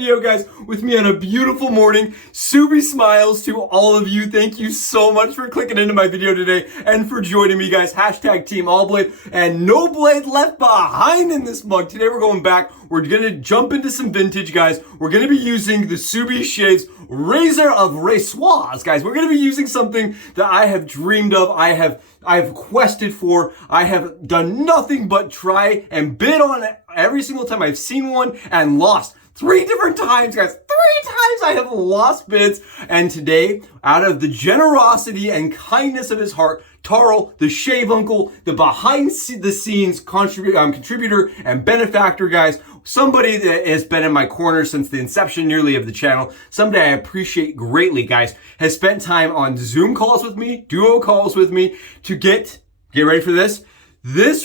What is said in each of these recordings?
video, guys, with me on a beautiful morning. Subi smiles to all of you. Thank you so much for clicking into my video today and for joining me, guys. Hashtag Team All Blade and no blade left behind in this mug. Today we're going back. We're gonna jump into some vintage, guys. We're gonna be using the Subi Shaves Razor of RASOIRs, guys. We're gonna be using something that I have dreamed of. I've quested for. I have done nothing but try and bid on it every single time I've seen one and lost. 3 different times, guys. 3 times I have lost bids. And today, out of the generosity and kindness of his heart, Tarl, the shave uncle, the behind the scenes contributor and benefactor, guys, somebody that has been in my corner since the inception nearly of the channel, somebody I appreciate greatly, guys, has spent time on Zoom calls with me, duo calls with me to get ready for this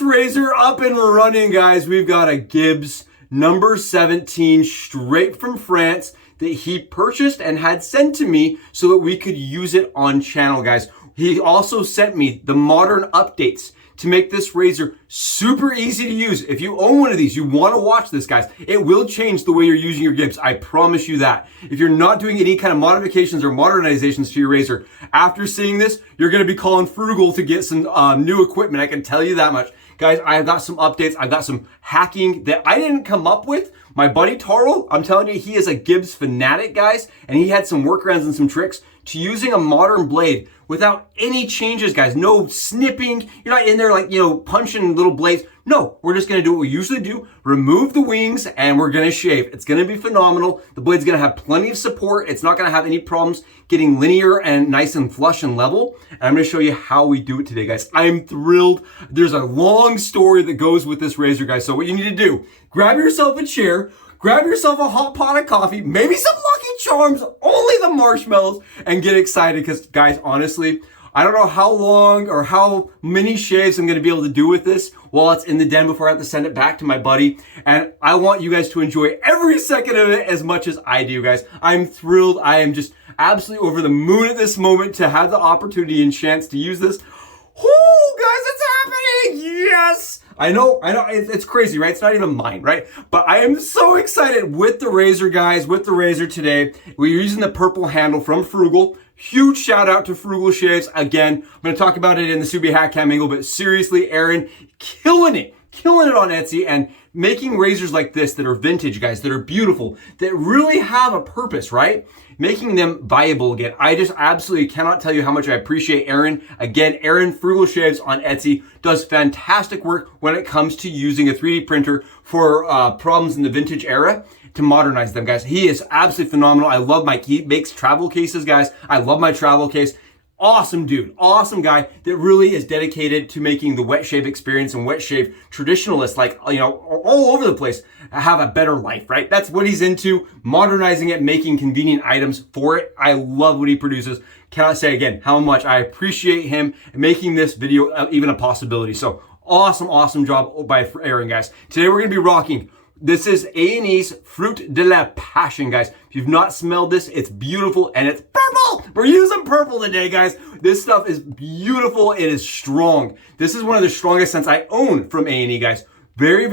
razor up and running, guys. We've got a GIBBS number 17 straight from France that he purchased and had sent to me so that we could use it on channel, guys. He also sent me the modern updates to make this razor super easy to use. If you own one of these, you want to watch this, guys. It will change the way you're using your GIBBS. I promise you that. If you're not doing any kind of modifications or modernizations to your razor, after seeing this, you're going to be calling Frugal to get some new equipment. I can tell you that much. Guys, I've got some updates. I've got some hacking that I didn't come up with. My buddy Tarl, I'm telling you, he is a GIBBS fanatic, guys, and he had some workarounds and some tricks to using a modern blade without any changes, guys. No snipping. You're not in there like, punching little blades. No, we're just going to do what we usually do. Remove the wings and we're going to shave. It's going to be phenomenal. The blade's going to have plenty of support. It's not going to have any problems getting linear and nice and flush and level. And I'm going to show you how we do it today, guys. I'm thrilled. There's a long story that goes with this razor, guys. So what you need to do, grab yourself a chair, grab yourself a hot pot of coffee, maybe some Lucky Charms, only the marshmallows, and get excited because, guys, honestly, I don't know how long or how many shaves I'm going to be able to do with this while it's in the den before I have to send it back to my buddy. And I want you guys to enjoy every second of it as much as I do, guys. I'm thrilled. I am just absolutely over the moon at this moment to have the opportunity and chance to use this. Whoo, guys, it's happening! Yes! I know, it's crazy, right? It's not even mine, right? But I am so excited with the razor, guys, with the razor today. We're using the purple handle from Frugal. Huge shout out to Frugal Shaves. Again, I'm going to talk about it in the Subi Hat Cam angle, but seriously, Aaron, killing it on Etsy and making razors like this that are vintage, guys, that are beautiful, that really have a purpose, right? Making them viable again. I just absolutely cannot tell you how much I appreciate Aaron. Again, Aaron Frugal Shaves on Etsy does fantastic work when it comes to using a 3D printer for problems in the vintage era to modernize them, guys. He is absolutely phenomenal. I love he makes travel cases, guys. I love my travel case. Awesome dude, awesome guy that really is dedicated to making the wet shave experience and wet shave traditionalists, like, all over the place, have a better life, right? That's what he's into, modernizing it, making convenient items for it. I love what he produces. Cannot say again how much I appreciate him making this video even a possibility. So awesome job by Aaron, guys. Today we're gonna be rocking. This is A&E's Fruit de la Passion, guys. If you've not smelled this, it's beautiful and it's purple. We're using purple today, guys. This stuff is beautiful. It is strong. This is one of the strongest scents I own from A&E, guys. Very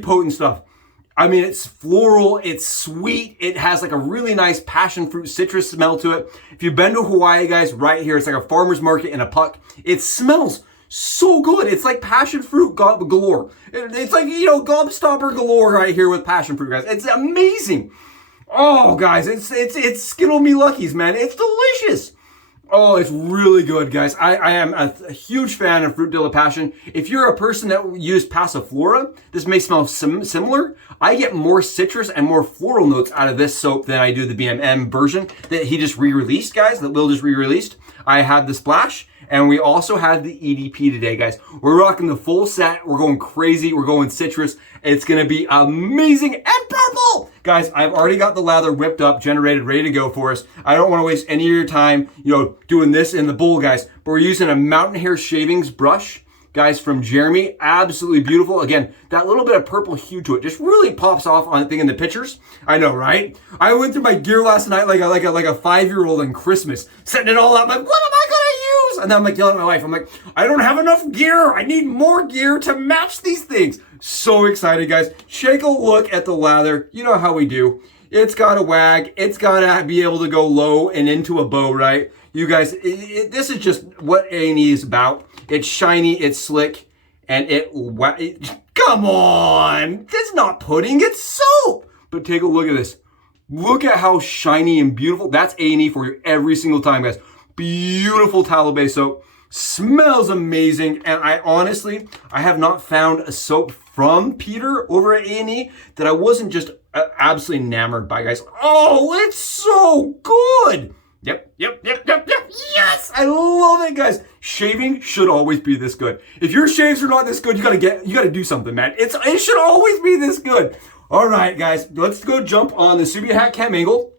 potent stuff. I mean, it's floral, it's sweet. It has like a really nice passion fruit citrus smell to it. If you've been to Hawaii, guys, right here, it's like a farmer's market in a puck. It smells so good. It's like passion fruit galore. It's like, gobstopper galore right here with passion fruit, guys. It's amazing. Oh, guys, it's Skittle Me Luckies, man. It's delicious. Oh, it's really good, guys. I am a huge fan of Fruit de la Passion. If you're a person that used Passiflora, this may smell similar. I get more citrus and more floral notes out of this soap than I do the BMM version that he just re-released, guys, that Will just re-released. I have the Splash. And we also have the EDP today, guys. We're rocking the full set. We're going crazy. We're going citrus. It's going to be amazing and purple. Guys, I've already got the lather whipped up, generated, ready to go for us. I don't want to waste any of your time, doing this in the bowl, guys. But we're using a Mountain Hare shavings brush, guys, from Jeremy. Absolutely beautiful. Again, that little bit of purple hue to it just really pops off on the thing in the pictures. I know, right? I went through my gear last night like a 5-year-old on Christmas, setting it all up. Like, what am I going to use? And then I'm like yelling at my wife. I'm like, I don't have enough gear. I need more gear to match these things. So excited, guys. Take a look at the lather. You know how we do. It's got to wag. It's got to be able to go low and into a bow, right? You guys, this is just what A&E is about. It's shiny, it's slick, and come on. It's not pudding, it's soap. But take a look at this. Look at how shiny and beautiful. That's A&E for you every single time, guys. Beautiful tallow-based soap. Smells amazing. And I honestly have not found a soap from Peter over at A&E that I wasn't just absolutely enamored by, guys. Oh, it's so good. Yep. Yes, I love it, guys. Shaving should always be this good. If your shaves are not this good, you gotta do something, man. It should always be this good. All right, guys, let's go jump on the Subia Hat Cam angle.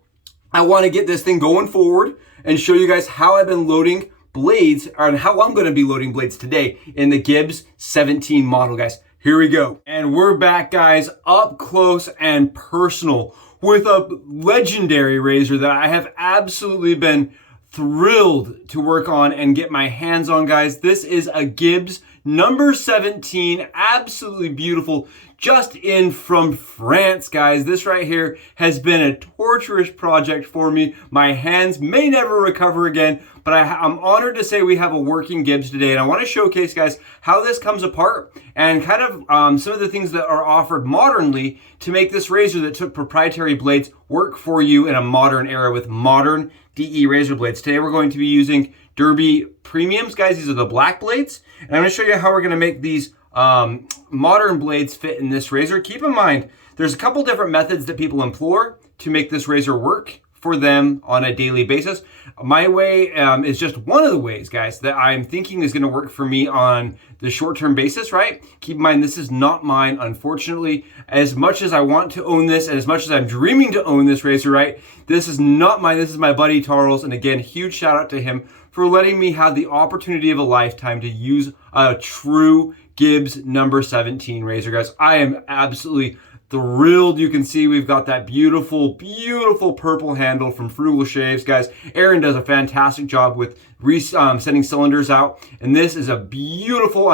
I want to get this thing going forward and show you guys how I've been loading blades, and how I'm going to be loading blades today in the GIBBS 17 model, guys. Here we go. And we're back, guys, up close and personal with a legendary razor that I have absolutely been thrilled to work on and get my hands on, guys. This is a GIBBS number 17, absolutely beautiful, just in from France, guys. This right here has been a torturous project for me. My hands may never recover again, but I'm honored to say we have a working GIBBS today, and I want to showcase, guys, how this comes apart and kind of some of the things that are offered modernly to make this razor that took proprietary blades work for you in a modern era with modern DE razor blades. Today we're going to be using Derby Premiums, guys. These are the black blades, and I'm going to show you how we're going to make these modern blades fit in this razor. Keep in mind, there's a couple different methods that people employ to make this razor work for them on a daily basis. My way is just one of the ways, guys, that I'm thinking is going to work for me on the short-term basis, right? Keep in mind, this is not mine, unfortunately. As much as I want to own this, and as much as I'm dreaming to own this razor, right? This is not mine. This is my buddy Tarl's, and again, huge shout out to him for letting me have the opportunity of a lifetime to use a true GIBBS number 17 razor, guys. I am absolutely thrilled. You can see we've got that beautiful, beautiful purple handle from Frugal Shaves, guys. Aaron does a fantastic job with sending cylinders out, and this is a beautiful.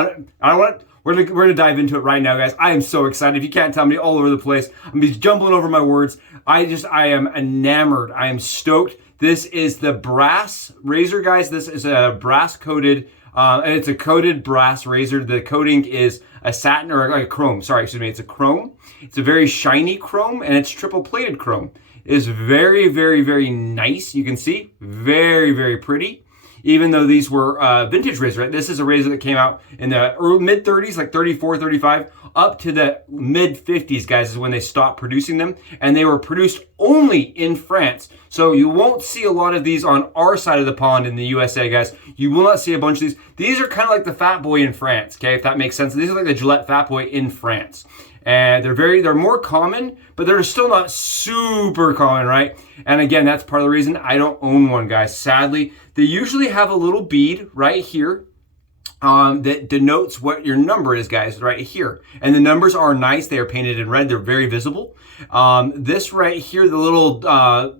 We're gonna dive into it right now, guys. I am so excited. If you can't tell me, all over the place. I'm just jumbling over my words. I am enamored. I am stoked. This is the brass razor, guys. This is a brass coated, and it's a coated brass razor. The coating is a satin, or like a chrome, sorry, excuse me. It's a chrome. It's a very shiny chrome, and it's triple plated chrome. It is very, very, very nice. You can see, very, very pretty. Even though these were vintage razor, right? This is a razor that came out in the mid 30s, like 34, 35, up to the mid 50s, guys, is when they stopped producing them. And they were produced only in France. So you won't see a lot of these on our side of the pond in the USA, guys. You will not see a bunch of these. These are kind of like the Fat Boy in France, okay, if that makes sense. These are like the Gillette Fat Boy in France. And they're more common, but they're still not super common, right? And again, that's part of the reason I don't own one, guys. Sadly, they usually have a little bead right here that denotes what your number is, guys, right here. And the numbers are nice. They are painted in red. They're very visible. This right here, the little,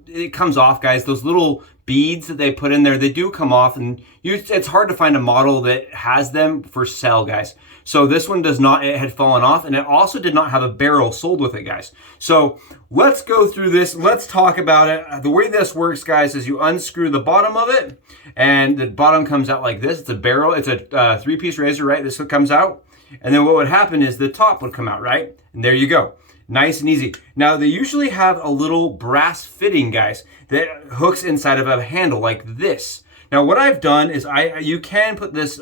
it comes off, guys. Those little beads that they put in there, they do come off, and it's hard to find a model that has them for sale, guys. So this one does not, it had fallen off, and it also did not have a barrel sold with it, guys. So let's go through this. Let's talk about it. The way this works, guys, is you unscrew the bottom of it, and the bottom comes out like this. It's a barrel. It's a three-piece razor, right? This one comes out, and then what would happen is the top would come out, right? And there you go. Nice and easy. Now, they usually have a little brass fitting, guys, that hooks inside of a handle like this. Now, what I've done is you can put this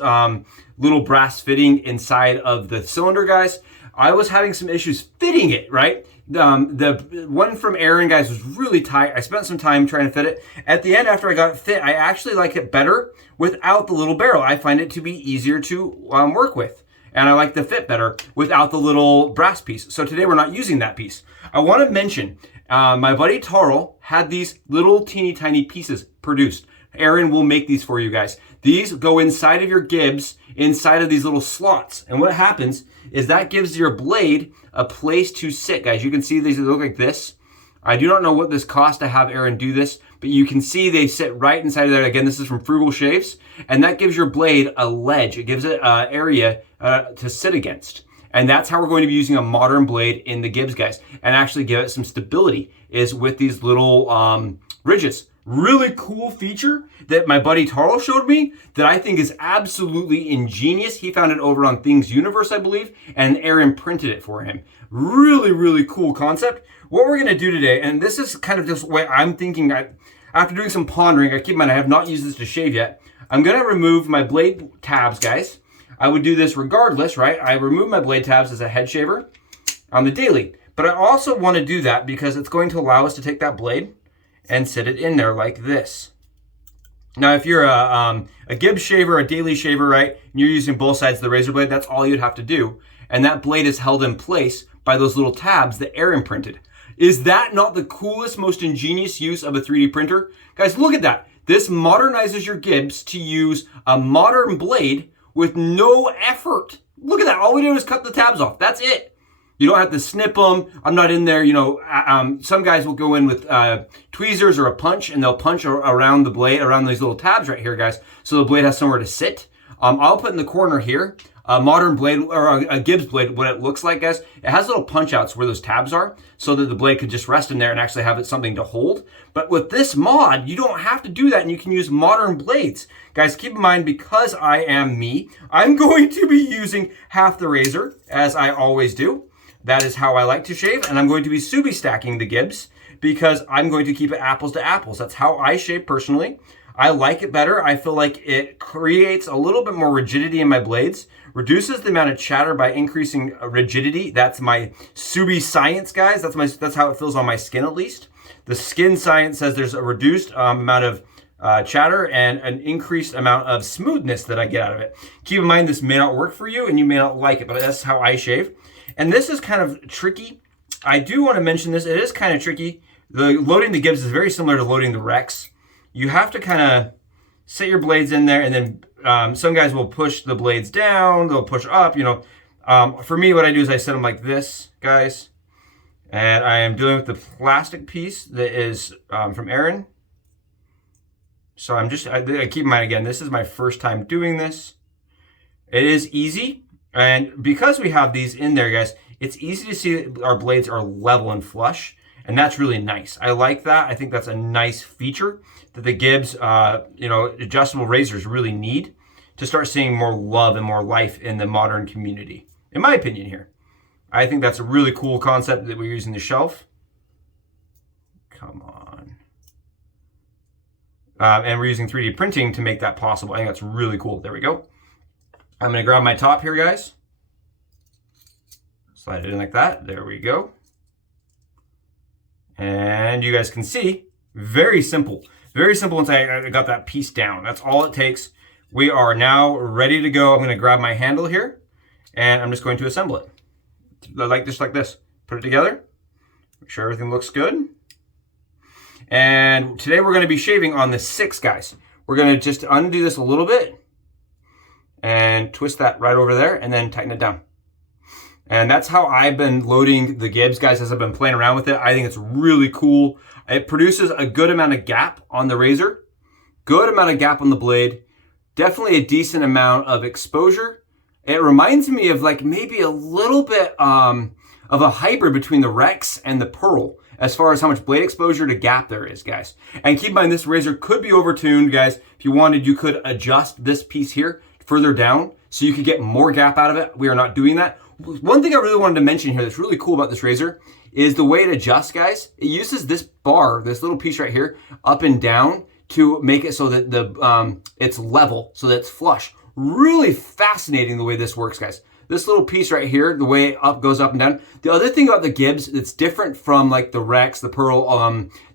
little brass fitting inside of the cylinder, guys. I was having some issues fitting it, right? The one from Aaron, guys, was really tight. I spent some time trying to fit it. At the end, after I got it fit, I actually like it better without the little barrel. I find it to be easier to work with. And I like the fit better without the little brass piece. So today we're not using that piece. I want to mention, my buddy Tarl had these little teeny tiny pieces produced. Aaron will make these for you guys. These go inside of your GIBBS, inside of these little slots. And what happens is that gives your blade a place to sit, guys. You can see these look like this. I do not know what this cost to have Aaron do this, but you can see they sit right inside of there. Again, this is from Frugal Shaves, and that gives your blade a ledge. It gives it an area to sit against. And that's how we're going to be using a modern blade in the GIBBS, guys, and actually give it some stability is with these little ridges. Really cool feature that my buddy Taro showed me that I think is absolutely ingenious. He found it over on Things Universe, I believe, and Aaron printed it for him. Really, really cool concept. What we're gonna do today, and this is kind of just the way I'm thinking, after doing some pondering, keep in mind I have not used this to shave yet. I'm gonna remove my blade tabs, guys. I would do this regardless, right? I remove my blade tabs as a head shaver on the daily, but I also wanna do that because it's going to allow us to take that blade and sit it in there like this. Now, if you're a GIBBS shaver, a daily shaver, right, and you're using both sides of the razor blade, that's all you'd have to do. And that blade is held in place by those little tabs that Aaron printed. Is that not the coolest, most ingenious use of a 3D printer? Guys, look at that. This modernizes your GIBBS to use a modern blade with no effort. Look at that. All we do is cut the tabs off. That's it. You don't have to snip them. I'm not in there, you know, some guys will go in with tweezers or a punch and they'll punch around the blade, around these little tabs right here, guys, so the blade has somewhere to sit. I'll put in the corner here a modern blade or a GIBBS blade, what it looks like, guys. It has little punch outs where those tabs are so that the blade could just rest in there and actually have it something to hold. But with this mod, you don't have to do that and you can use modern blades. Guys, keep in mind, because I am me, I'm going to be using half the razor as I always do. That is how I like to shave, and I'm going to be Subi stacking the GIBBS because I'm going to keep it apples to apples. That's how I shave personally. I like it better. I feel like it creates a little bit more rigidity in my blades, reduces the amount of chatter by increasing rigidity. That's my Subi science, guys. That's how it feels on my skin, at least. The skin science says there's a reduced amount of chatter and an increased amount of smoothness that I get out of it. Keep in mind, this may not work for you and you may not like it, but that's how I shave. And this is kind of tricky. I do want to mention this. It is kind of tricky. Loading the GIBBS is very similar to loading the Rex. You have to kind of set your blades in there, and then some guys will push the blades down. They'll push up, you know. For me, what I do is I set them like this, guys. And I am dealing with the plastic piece that is from Aaron. So I keep in mind, again, this is my first time doing this. It is easy. And because we have these in there, guys, it's easy to see that our blades are level and flush, and that's really nice. I like that. I think that's a nice feature that the GIBBS, you know, adjustable razors really need to start seeing more love and more life in the modern community, in my opinion here. I think that's a really cool concept that we're using the shelf. Come on. And we're using 3D printing to make that possible. I think that's really cool. There we go. I'm going to grab my top here, guys. Slide it in like that. There we go. And you guys can see, very simple. Very simple once I got that piece down. That's all it takes. We are now ready to go. I'm going to grab my handle here, and I'm just going to assemble it. Just like this. Put it together. Make sure everything looks good. And today we're going to be shaving on the 6, guys. We're going to just undo this a little bit and twist that right over there and then tighten it down. And that's how I've been loading the GIBBS, guys, as I've been playing around with it. I think it's really cool. It produces a good amount of gap on the razor, good amount of gap on the blade, definitely a decent amount of exposure. It reminds me of like maybe a little bit of a hybrid between the Rex and the Pearl as far as how much blade exposure to gap there is, guys. And keep in mind, this razor could be overtuned, guys. If you wanted, you could adjust this piece here further down so you could get more gap out of it. We are not doing that. One thing I really wanted to mention here that's really cool about this razor is the way it adjusts, guys. It uses this bar, this little piece right here, up and down to make it so that it's level, so that it's flush. Really fascinating the way this works, guys. This little piece right here, the way it goes up and down. The other thing about the GIBBS that's different from like the Rex, the Pearl,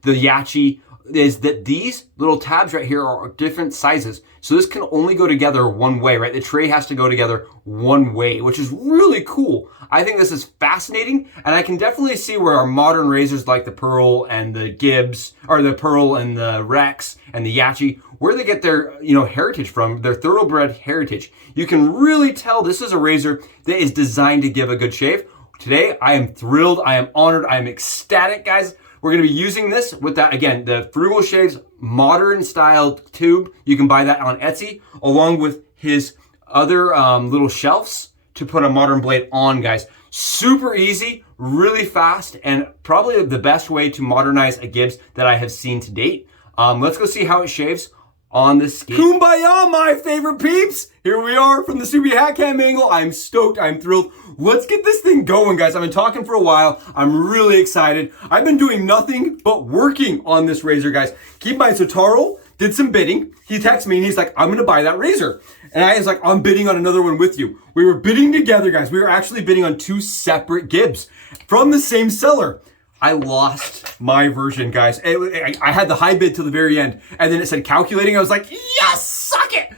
the Yachi, is that these little tabs right here are different sizes. So this can only go together one way, right? The tray has to go together one way, which is really cool. I think this is fascinating, and I can definitely see where our modern razors like the Pearl and the GIBBS, or the Pearl and the Rex and the Yachi, where they get their, heritage from, their thoroughbred heritage. You can really tell this is a razor that is designed to give a good shave. Today, I am thrilled, I am honored, I am ecstatic, guys. We're gonna be using this with that, again, the Frugal Shave's modern style tube. You can buy that on Etsy, along with his other little shelves to put a modern blade on, guys. Super easy, really fast, and probably the best way to modernize a GIBBS that I have seen to date. Let's go see how it shaves on this skate. Kumbaya, my favorite peeps! Here we are from the Subi hat cam angle. I'm stoked, I'm thrilled. Let's get this thing going, guys. I've been talking for a while. I'm really excited. I've been doing nothing but working on this razor, guys. Keep in mind, so Taro did some bidding. He texted me and he's like, I'm gonna buy that razor. And I was like, I'm bidding on another one with you. We were bidding together, guys. We were actually bidding on 2 separate GIBBS from the same seller. I lost my version, guys. I had the high bid till the very end. And then it said calculating. I was like, yes, suck it.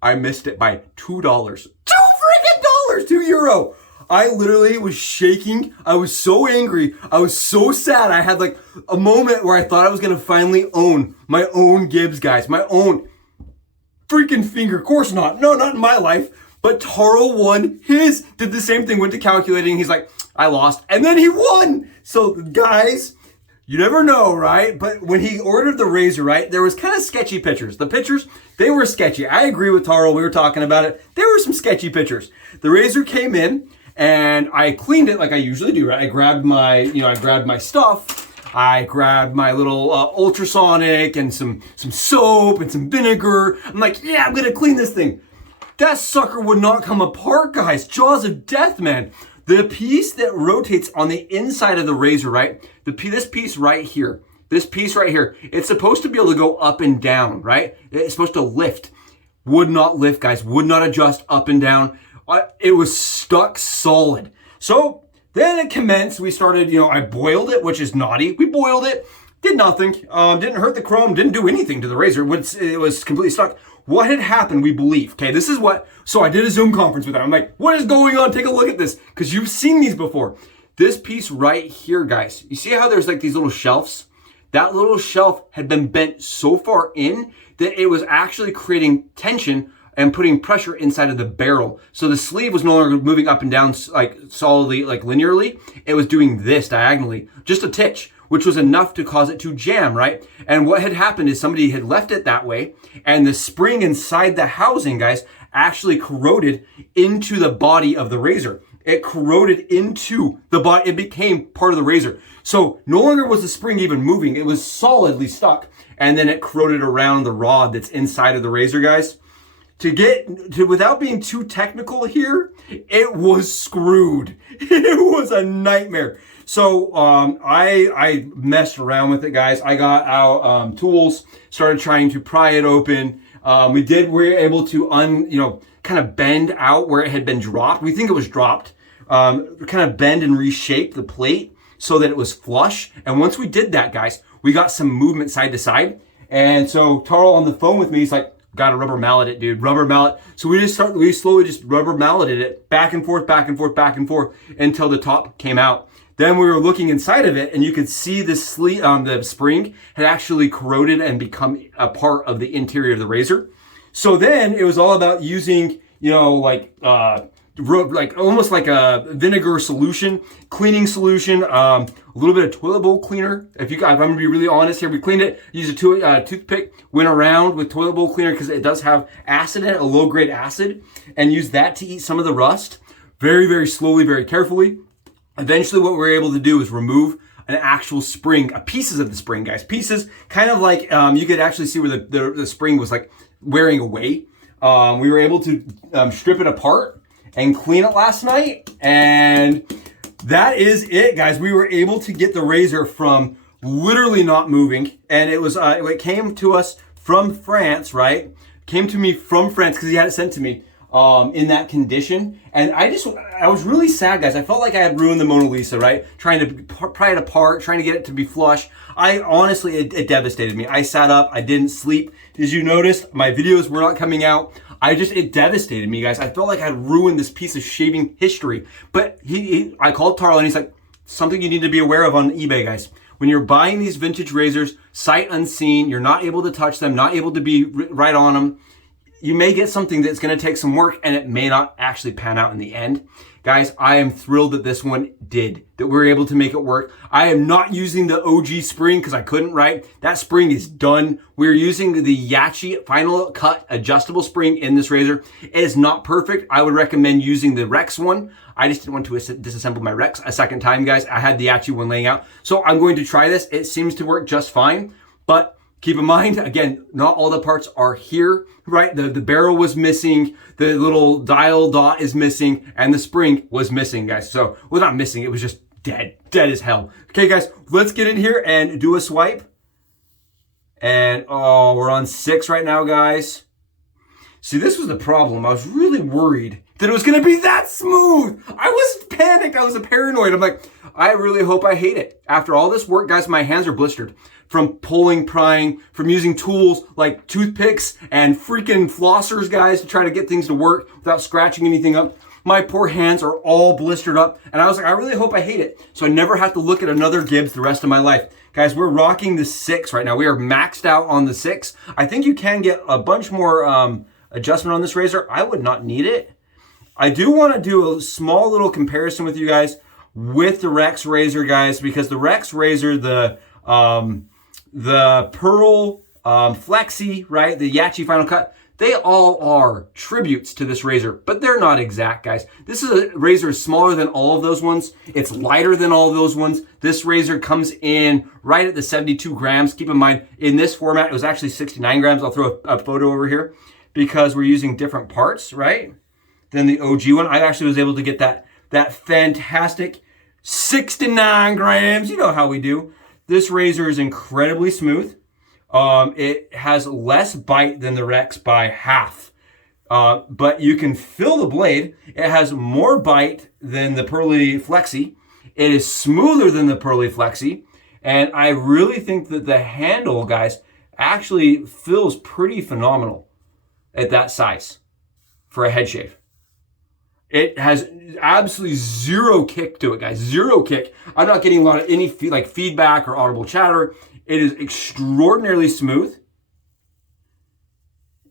I missed it by $2. $2 freaking dollars, €2. I literally was shaking. I was so angry. I was so sad. I had like a moment where I thought I was gonna finally own my own GIBBS, guys. My own freaking finger. Of course not. No, not in my life. But Taro won his. Did the same thing. Went to calculating. He's like, I lost. And then he won. So guys, you never know, right? But when he ordered the razor, right, there was kind of sketchy pictures. The pictures, they were sketchy. I agree with Taro. We were talking about it. There were some sketchy pictures. The razor came in and I cleaned it like I usually do, right? I grabbed my stuff. I grabbed my little ultrasonic and some soap and some vinegar. I'm like, yeah, I'm gonna clean this thing. That sucker would not come apart, guys. Jaws of death, man. The piece that rotates on the inside of the razor, right? This piece right here, it's supposed to be able to go up and down, right? It's supposed to lift. Would not lift, guys. Would not adjust up and down. It was stuck solid. So then it commenced. We started, I boiled it, which is naughty. We boiled it, did nothing. Didn't hurt the chrome, didn't do anything to the razor. It was completely stuck. What had happened, we believe. Okay, this is what, so I did a Zoom conference with her. I'm like, what is going on? Take a look at this, because you've seen these before. This piece right here, guys, you see how there's like these little shelves? That little shelf had been bent so far in that it was actually creating tension and putting pressure inside of the barrel. So the sleeve was no longer moving up and down like solidly, like linearly. It was doing this diagonally, just a titch, which was enough to cause it to jam, right? And what had happened is somebody had left it that way, and the spring inside the housing, guys, actually corroded into the body of the razor. It corroded into the body. It became part of the razor. So no longer was the spring even moving. It was solidly stuck. And then it corroded around the rod that's inside of the razor, guys. Without being too technical here, it was screwed. It was a nightmare. So I messed around with it, guys. I got out tools, started trying to pry it open. We were able to kind of bend out where it had been dropped. We think it was dropped. Kind of bend and reshape the plate so that it was flush. And once we did that, guys, we got some movement side to side. And so Taro on the phone with me, he's like, gotta rubber mallet it, dude, rubber mallet. So we slowly just rubber malleted it back and forth, back and forth, back and forth until the top came out. Then we were looking inside of it and you could see the spring had actually corroded and become a part of the interior of the razor. So then it was all about using, almost like a vinegar solution, cleaning solution, a little bit of toilet bowl cleaner. If I'm gonna be really honest here, we cleaned it, used a toothpick, went around with toilet bowl cleaner because it does have acid in it, a low grade acid, and used that to eat some of the rust. Very, very slowly, very carefully. Eventually what we were able to do is remove an actual spring, pieces of the spring, guys. Pieces, kind of like, you could actually see where the spring was like wearing away. We were able to strip it apart and clean it last night. And that is it, guys. We were able to get the razor from literally not moving. And it was, it came to us from France, right? Came to me from France because he had it sent to me in that condition. And I was really sad, guys. I felt like I had ruined the Mona Lisa, right? Trying to pry it apart, trying to get it to be flush. Honestly, it devastated me. I sat up, I didn't sleep. As you noticed, my videos were not coming out. It devastated me, guys. I felt like I had ruined this piece of shaving history. But I called Taro and he's like, something you need to be aware of on eBay, guys. When you're buying these vintage razors, sight unseen, you're not able to touch them, not able to be right on them. you may get something that's going to take some work and it may not actually pan out in the end. Guys, I am thrilled that this one did, that we were able to make it work. I am not using the OG spring because I couldn't, right? That spring is done. We're using the Yachi Final Cut adjustable spring in this razor. It is not perfect. I would recommend using the Rex one. I just didn't want to disassemble my Rex a second time, guys. I had the Yachi one laying out. So I'm going to try this. It seems to work just fine, but keep in mind, again, not all the parts are here, right? The barrel was missing, the little dial dot is missing, and the spring was missing, guys. So, well, not missing, it was just dead as hell. Okay, guys, let's get in here and do a swipe. And, oh, we're on 6 right now, guys. See, this was the problem. I was really worried that it was gonna be that smooth. I was panicked, I was paranoid. I'm like, I really hope I hate it. After all this work, guys, my hands are blistered from pulling, prying, from using tools like toothpicks and freaking flossers, guys, to try to get things to work without scratching anything up. My poor hands are all blistered up, and I was like, I really hope I hate it, so I never have to look at another GIBBS the rest of my life. Guys, we're rocking the 6 right now. We are maxed out on the 6. I think you can get a bunch more adjustment on this razor. I would not need it. I do want to do a small little comparison with you guys with the Rex razor, guys, because the Rex razor, the Pearl Flexi, right, the Yachi Final Cut, they all are tributes to this razor, but they're not exact, guys. This is a razor smaller than all of those ones. It's lighter than all of those ones. This razor comes in right at the 72 grams. Keep in mind, in this format, it was actually 69 grams. I'll throw a photo over here because we're using different parts, right, than the OG one. I actually was able to get that fantastic 69 grams. You know how we do. This razor is incredibly smooth. It has less bite than the Rex by half. But you can feel the blade. It has more bite than the Pearly Flexi. It is smoother than the Pearly Flexi. And I really think that the handle, guys, actually feels pretty phenomenal at that size for a head shave. It has absolutely zero kick to it, guys. Zero kick. I'm not getting a lot of any feedback or audible chatter. It is extraordinarily smooth.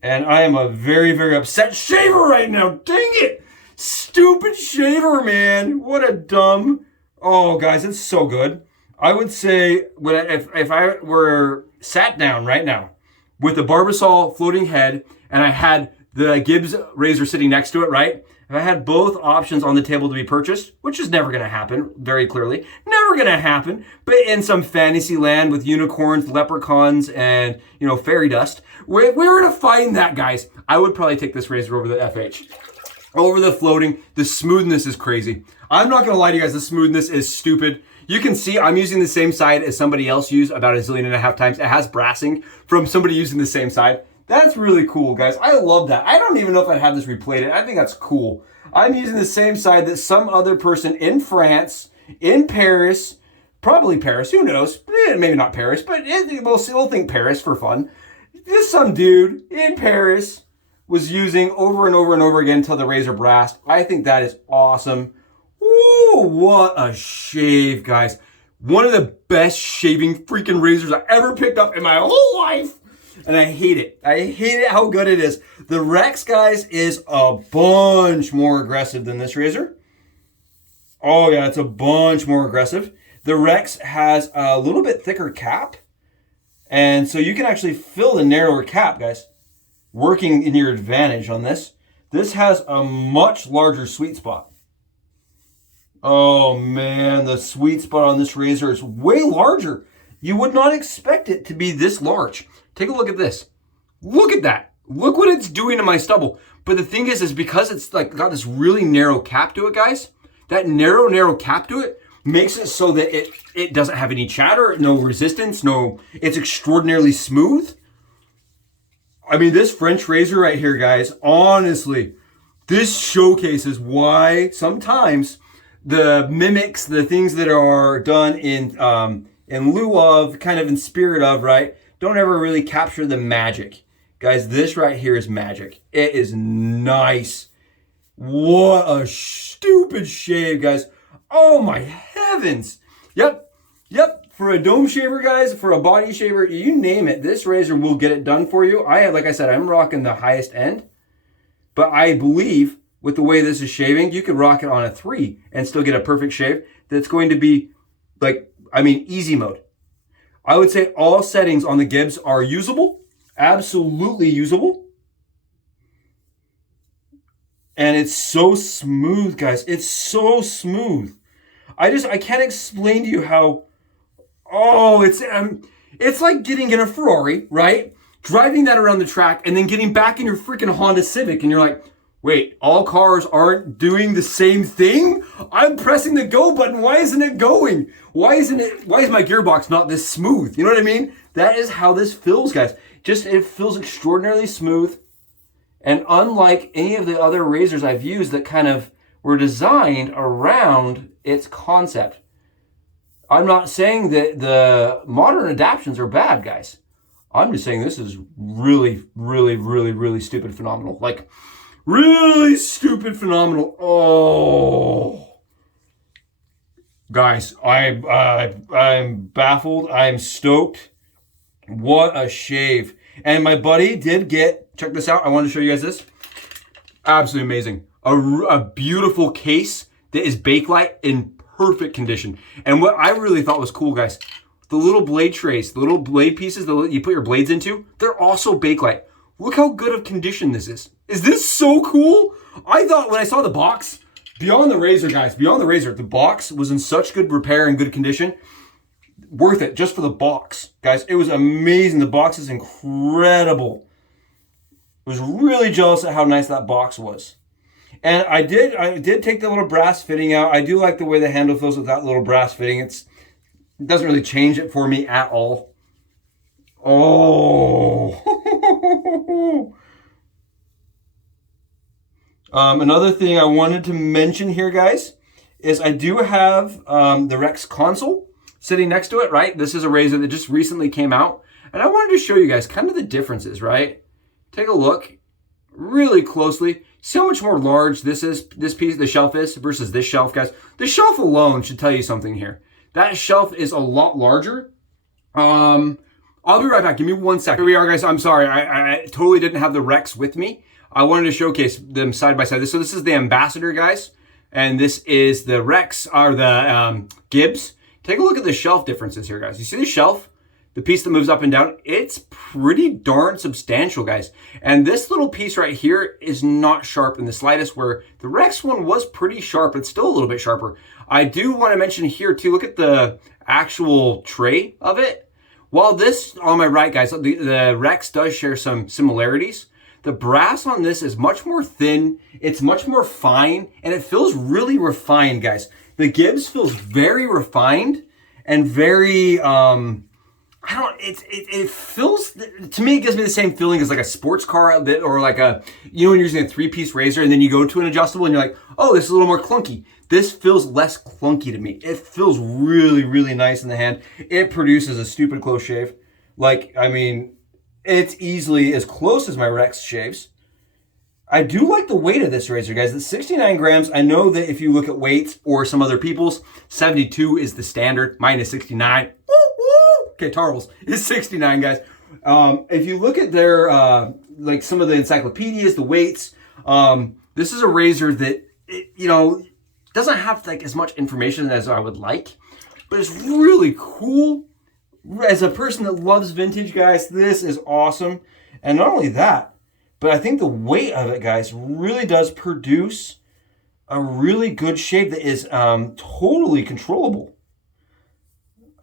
And I am a very, very upset shaver right now. Dang it. Stupid shaver, man. What a dumb. Oh, guys, it's so good. I would say if I were sat down right now with the Barbasol floating head and I had the GIBBS razor sitting next to it, right? If I had both options on the table to be purchased, which is never going to happen, very clearly, never going to happen, but in some fantasy land with unicorns, leprechauns, and, you know, fairy dust, if we were to find that, guys, I would probably take this razor over the FH. Over the floating, the smoothness is crazy. I'm not going to lie to you guys, the smoothness is stupid. You can see I'm using the same side as somebody else used about 1.5 times. It has brassing from somebody using the same side. That's really cool, guys. I love that. I don't even know if I'd have this replated. I think that's cool. I'm using the same side that some other person in France, in Paris, probably Paris, who knows? Maybe not Paris, but we'll think Paris for fun. Just some dude in Paris was using over and over and over again until the razor brast. I think that is awesome. Ooh, what a shave, guys. One of the best shaving freaking razors I ever picked up in my whole life. And I hate it. I hate it how good it is. The Rex, guys, is a bunch more aggressive than this razor. Oh, yeah, it's a bunch more aggressive. The Rex has a little bit thicker cap. And so you can actually fill the narrower cap, guys, working in your advantage on this. This has a much larger sweet spot. Oh, man, the sweet spot on this razor is way larger. You would not expect it to be this large. Take a look at this. Look at that. Look what it's doing to my stubble. But the thing is because it's like got this really narrow cap to it, guys, that narrow cap to it makes it so that it doesn't have any chatter, no resistance, it's extraordinarily smooth. I mean, this French razor right here, guys, honestly, this showcases why sometimes the mimics, the things that are done in lieu of, kind of in spirit of, right, don't ever really capture the magic. Guys, this right here is magic. It is nice. What a stupid shave, guys. Oh my heavens. Yep. For a dome shaver, guys, for a body shaver, you name it, this razor will get it done for you. Like I said, I'm rocking the highest end, but I believe with the way this is shaving, you could rock it on a 3 and still get a perfect shave that's going to be like, I mean, easy mode. I would say all settings on the GIBBS are usable, absolutely usable. And it's so smooth, guys. It's so smooth. I can't explain to you how, oh, it's like getting in a Ferrari, right? Driving that around the track and then getting back in your freaking Honda Civic and you're like, wait, all cars aren't doing the same thing? I'm pressing the go button. Why isn't it going? Why is my gearbox not this smooth? You know what I mean? That is how this feels, guys. It feels extraordinarily smooth. And unlike any of the other razors I've used that kind of were designed around its concept. I'm not saying that the modern adaptions are bad, guys. I'm just saying this is really, really, really, really stupid phenomenal. Like, really stupid phenomenal. Oh. Guys, I'm baffled. I'm stoked. What a shave. And my buddy did get, check this out. I wanted to show you guys this. Absolutely amazing. A beautiful case that is bakelite in perfect condition. And what I really thought was cool, guys, the little blade trays, the little blade pieces that you put your blades into, they're also bakelite. Look how good of condition this is. Is this so cool? I thought when I saw the box, beyond the razor, guys, beyond the razor, the box was in such good repair and good condition. Worth it just for the box, guys. It was amazing. The box is incredible. I was really jealous at how nice that box was. And I did take the little brass fitting out. I do like the way the handle feels with that little brass fitting. It doesn't really change it for me at all. Oh. Another thing I wanted to mention here, guys, is I do have the Rex console sitting next to it, right? This is a razor that just recently came out. And I wanted to show you guys kind of the differences, right? Take a look really closely. See how much more large this piece, the shelf is, versus this shelf, guys. The shelf alone should tell you something here. That shelf is a lot larger. I'll be right back. Give me 1 second. Here we are, guys. I'm sorry. I totally didn't have the Rex with me. I wanted to showcase them side by side. So this is the Ambassador, guys. And this is the Rex, or the GIBBS. Take a look at the shelf differences here, guys. You see the shelf? The piece that moves up and down? It's pretty darn substantial, guys. And this little piece right here is not sharp in the slightest, where the Rex one was pretty sharp. It's still a little bit sharper. I do want to mention here, too, look at the actual tray of it. While this, on my right, guys, the Rex does share some similarities. The brass on this is much more thin. It's much more fine, and it feels really refined, guys. The GIBBS feels very refined and very, it feels, to me, it gives me the same feeling as like a sports car outfit, or like when you're using a 3-piece razor and then you go to an adjustable and you're like, oh, this is a little more clunky. This feels less clunky to me. It feels really, really nice in the hand. It produces a stupid close shave. Like, I mean, it's easily as close as my Rex shaves. I do like the weight of this razor, guys. It's 69 grams. I know that if you look at weights or some other people's, 72 is the standard. Mine is 69. Woo, woo. Okay, Tarbles is 69, guys. If you look at their, like some of the encyclopedias, the weights, this is a razor that, doesn't have like as much information as I would like, but it's really cool. As a person that loves vintage, guys, this is awesome. And not only that, but I think the weight of it, guys, really does produce a really good shave that is totally controllable.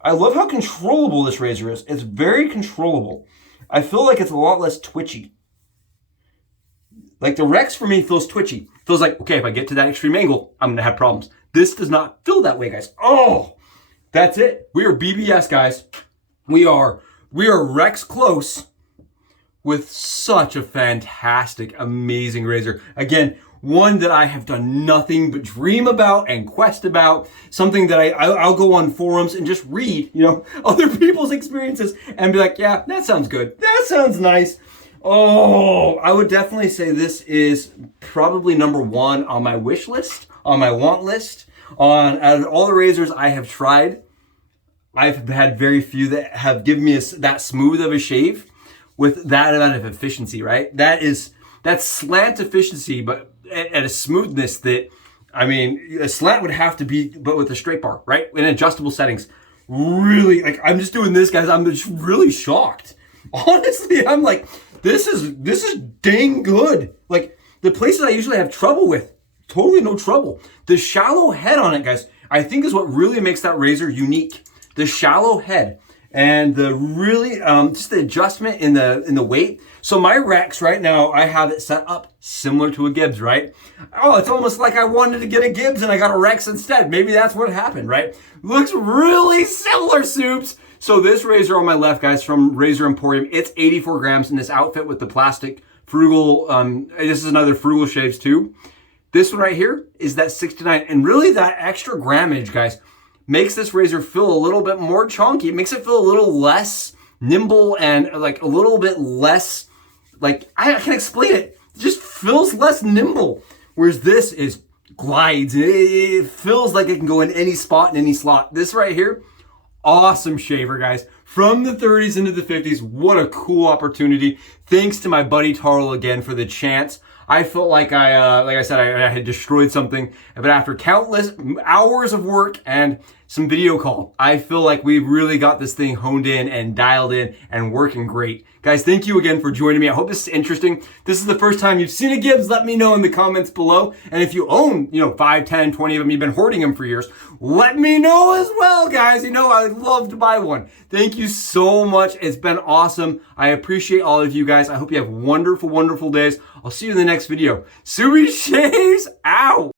I love how controllable this razor is. It's very controllable. I feel like it's a lot less twitchy. Like the Rex for me feels twitchy. Feels like, okay, if I get to that extreme angle, I'm gonna have problems. This does not feel that way, guys. Oh, that's it. We are BBS, guys. We are Rex close with such a fantastic, amazing razor. Again, one that I have done nothing but dream about and quest about. Something that I'll go on forums and just read, other people's experiences and be like, yeah, that sounds good. That sounds nice. Oh, I would definitely say this is probably number 1 on my wish list, on my want list, out of all the razors I have tried. I've had very few that have given me that smooth of a shave with that amount of efficiency, right? That's slant efficiency, but at a smoothness that, I mean, a slant would have to be, but with a straight bar, right? In adjustable settings. Really, like, I'm just doing this, guys. I'm just really shocked. Honestly, I'm like, this is dang good. Like, the places I usually have trouble with, totally no trouble. The shallow head on it, guys, I think is what really makes that razor unique. The shallow head and the really, just the adjustment in the weight. So my Rex right now, I have it set up similar to a GIBBS, right? Oh, it's almost like I wanted to get a GIBBS and I got a Rex instead. Maybe that's what happened, right? Looks really similar, soups. So this razor on my left, guys, from Razor Emporium, it's 84 grams in this outfit with the plastic frugal, this is another frugal shaves too. This one right here is that 69, and really that extra grammage, guys, makes this razor feel a little bit more chunky. It makes it feel a little less nimble and like a little bit less, like, I can't explain it. It just feels less nimble. Whereas this is glides. It feels like it can go in any spot, in any slot. This right here, awesome shaver, guys. From the 30s into the 50s, what a cool opportunity. Thanks to my buddy Tarl again for the chance. I felt like I said, I had destroyed something, but after countless hours of work and some video call, I feel like we've really got this thing honed in and dialed in and working great. Guys, thank you again for joining me. I hope this is interesting. This is the first time you've seen a GIBBS. Let me know in the comments below. And if you own, 5, 10, 20 of them, you've been hoarding them for years, let me know as well, guys. I'd love to buy one. Thank you so much. It's been awesome. I appreciate all of you guys. I hope you have wonderful, wonderful days. I'll see you in the next video. Subi Shaves out.